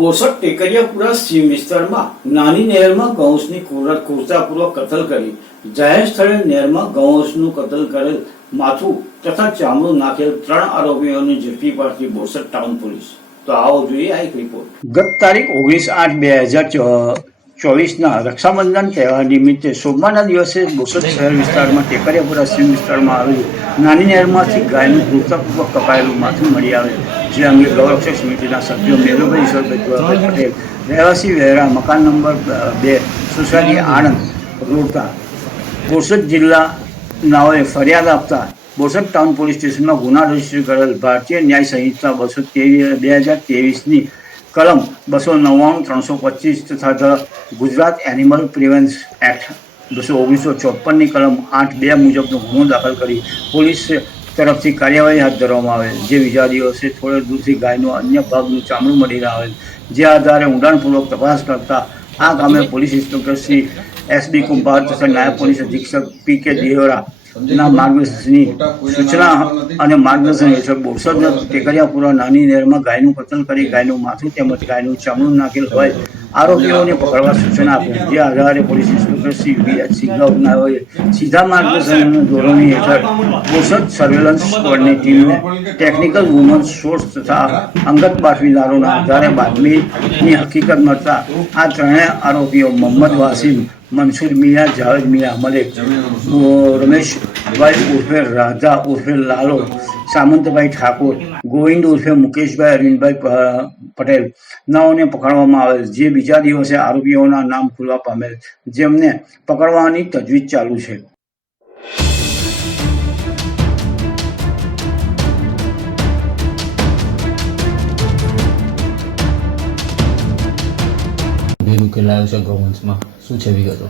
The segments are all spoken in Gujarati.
બોરસદ ટેકરિયાપુરા સીમ વિસ્તારમાં નાની નહેરમાં ગૌંસની કુર- ક્રૂરતાપૂર્વક કતલ કરી. જાહેર સ્થળે નહેરમાં ગૌંસનું કતલ કરેલ માથું તથા ચામડું નાખેલ ત્રણ આરોપીઓને ઝડપી પાડતી બોરસદ ટાઉન પોલીસ. તો આવો જોઈએ આ એક રિપોર્ટ ગત તારીખ ઓગણીસ આઠ બે હજાર ચોવીસના રક્ષાબંધન તહેવાર નિમિત્તે સોમવારના દિવસે બોસદ શહેર વિસ્તારમાં ટેકરિયાપુરા સિંહ વિસ્તારમાં આવેલું નાની નહેરમાંથી ગાયનું ક્રૂરતાપૂર્વક કપાયેલું માથું મળી આવ્યું જે અંગે ગૌરક્ષક સમિતિના સભ્યો મેલુભાઈ ઈશ્વરભાઈ પટેલ રહેવાસી વહેરા મકાન નંબર બે સોસાયટી આણંદ રોડતા. બોરસદ જિલ્લા નાઓએ ફરિયાદ આપતા બોરસદ ટાઉન પોલીસ સ્ટેશનમાં ગુના રજિસ્ટર કરેલ ભારતીય ન્યાય સંહિતા બસો તેવીસ બે હજાર ત્રેવીસની કલમ બસો નવ્વાણું, ત્રણસો પચીસ તથા the Gujarat animal prevention act બસો ઓગણીસો ચોપનની કલમ આઠ બે મુજબનો ગુનો દાખલ કરી પોલીસ તરફથી કાર્યવાહી હાથ ધરવામાં આવેલ, જે બીજા દિવસે થોડે દૂરથી ગાયનું અન્ય ભાગનું ચામડું મળી આવેલ. જે આધારે ઊંડાણપૂર્વક તપાસ કરતા આ ગામે police inspector Shri S B Kumbhar તથા નાયબ પોલીસ અધિક્ષક પી કે દેવરા ના માર્ગદર્શનની સૂચના અને માર્ગદર્શન હેઠળ બોરસદ ટેકરિયાપુરા નાની નહેરમાં ગાયનું કતલ કરી ગાયનું માથું તેમજ ગાયનું ચામડું નાખેલ હોય આરોપીઓને પકડવા સૂચના આપેલ જે આધારે police inspector Shri VH H સિંઘાવનાઓએ સીધા માર્ગદર્શન ધોરણની ધોરણો હેઠળ બોરસદ સર્વેલન્સ સ્કવોડની ટીમને ટેકનિકલ વુમન સોર્સ તથા અંગત બાતમીદારોના આધારે બાતમીની હકીકત મળતા આ ત્રણેય આરોપીઓ મોહમ્મદ વાસીમ મનસુર મિયા જાવેદ મિયા મલેક રમેશભાઈ ઉર્ફે રાધા ઉર્ફે લાલો, સામંતભાઈ ઠાકોર, ગોવિંદ ઉર્ફે મુકેશભાઈ, અરવિંદભાઈ પટેલ, નાઓને પકડવામાં આવેલ, જે બીજા દિવસે આરોપીઓના નામ ખુલવા પામેલ, જેમને પકડવાની તજવીજ ચાલુ છે. ભેદ ઉકેલાયો છે ગૌવંશમાં. શું છે વિગતો?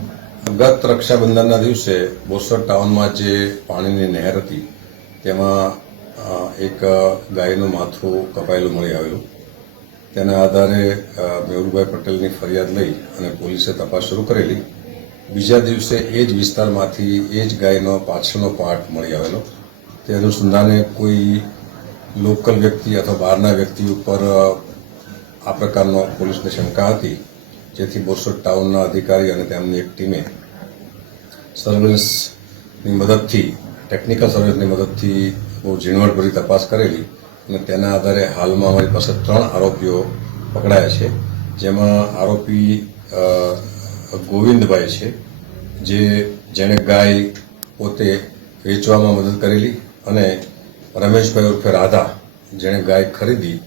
ગત રક્ષાબંધનના દિવસે બોરસદ ટાઉનમાં જે પાણીની નહેર હતી, તેમાં એક ગાયનું માથું કપાયેલું મળી આવ્યું તેના આધારે મેહુલભાઈ પટેલની ફરિયાદ લઈ અને પોલીસે તપાસ શરૂ કરેલી. બીજા દિવસે એ જ વિસ્તારમાંથી એ જ ગાયનો પાછળનો પાર્ટ મળી આવેલો. તે અનુસંધાને કોઈ લોકલ વ્યક્તિ અથવા બહારના વ્યક્તિ ઉપર આ પ્રકારનો પોલીસને શંકા હતી. જેથી બોરસદ ટાઉનના અધિકારી અને તેમની એક ટીમે સર્વેલન્સની મદદથી, ટેકનિકલ સર્વેલન્સની મદદથી બહુ ઝીણવટભરી તપાસ કરેલી અને તેના આધારે હાલમાં અમારી પાસે ત્રણ આરોપીઓ પકડાયા છે. જેમાં આરોપી ગોવિંદભાઈ છે, જે જેણે ગાય પોતે વેચવામાં મદદ કરેલી અને રમેશભાઈ ઉર્ફે રાધા, જેણે ગાય ખરીદી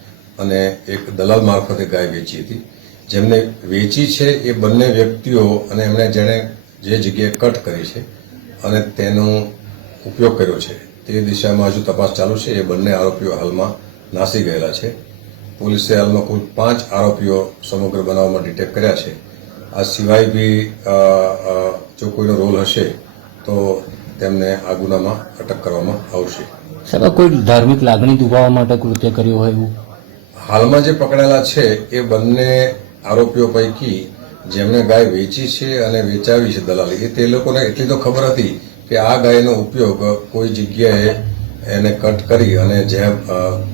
અને એક દલાલ મારફતે ગાય વેચી હતી. જેમને વેચી છે એ બંને વ્યક્તિઓ અને એમણે જેણે જે જગ્યાએ કટ કરી છે અને તેનો ઉપયોગ કર્યો છે તે દિશામાં હજુ તપાસ ચાલુ છે. એ બંને આરોપીઓ હાલમાં નાસી ગયેલા છે. પોલીસે હાલમાં કુલ પાંચ આરોપીઓ સમગ્ર બનાવમાં ડિટેક્ટ કર્યા છે. આ સિવાય બી જો કોઈનો રોલ હશે તો તેમને આ ગુનામાં અટક કરવામાં આવશે. સાહેબ કોઈ ધાર્મિક લાગણી દુભાવવા માટે કૃત્ય કર્યું હોય એવું? હાલમાં જે પકડાયેલા છે એ બંને આરોપીઓ પૈકી જેમણે ગાય વેચી છે અને વેચાવી છે દલાલી એ તે લોકોને એટલી તો ખબર હતી કે આ ગાયનો ઉપયોગ કોઈ જગ્યાએ એને કટ કરી અને જે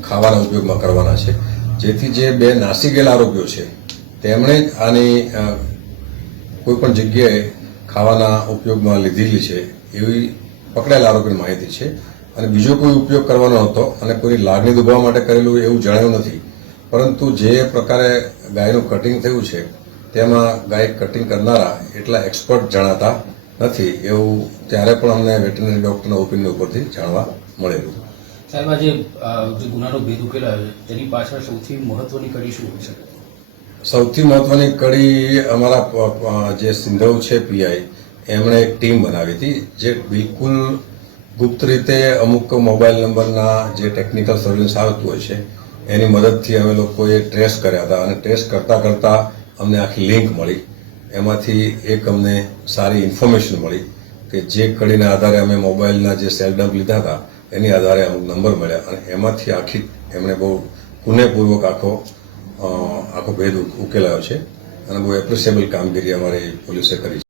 ખાવાના ઉપયોગમાં કરવાના છે. જેથી જે બે નાસી ગયેલા આરોપીઓ છે તેમણે જ આની અ, કોઈ પણ જગ્યાએ ખાવાના ઉપયોગમાં લીધેલી છે એવી પકડાયેલા આરોપીની માહિતી છે. અને બીજો કોઈ ઉપયોગ કરવાનો હતો અને કોઈની લાગણી દુભાવવા માટે કરેલું એવું જણાયું નથી પરંતુ જે પ્રકારે ગાયનું કટિંગ થયું છે તેમાં ગાય કટિંગ કરનારા એટલા એક્સપર્ટ જણાતા નથી એવું ત્યારે પણ અમને વેટરનરી ડોક્ટરના ઓપિનિયન ઉપરથી જાણવા મળેલું. સાહેબ આજે જે ગુનાનો ભેદ ઉકેલાયો છે તેની પાછળ સૌથી મહત્વની કડી શું હોય શકે? સૌથી મહત્વની કડી અમારા જે સિંધવ છે પીઆઈ એમણે એક ટીમ બનાવી હતી જે બિલકુલ ગુપ્ત રીતે અમુક મોબાઈલ નંબરના જે ટેકનિકલ સર્વેલન્સ આવતું હોય છે એની મદદથી અમે લોકોએ ટ્રેસ કર્યા હતા અને ટ્રેસ કરતાં કરતાં અમને આખી લિંક મળી. એમાંથી એક અમને સારી ઇન્ફોર્મેશન મળી કે જે કડીના આધારે અમે મોબાઈલના જે સેલ ડમ્પ લીધા હતા, એની આધારે અમુક નંબર મળ્યા અને એમાંથી આખી એમણે બહુ કુનેપૂર્વક આખો આખો ભેદ ઉકેલાયો છે અને બહુ એપ્રિશિયેબલ કામગીરી અમારી પોલીસે કરી છે.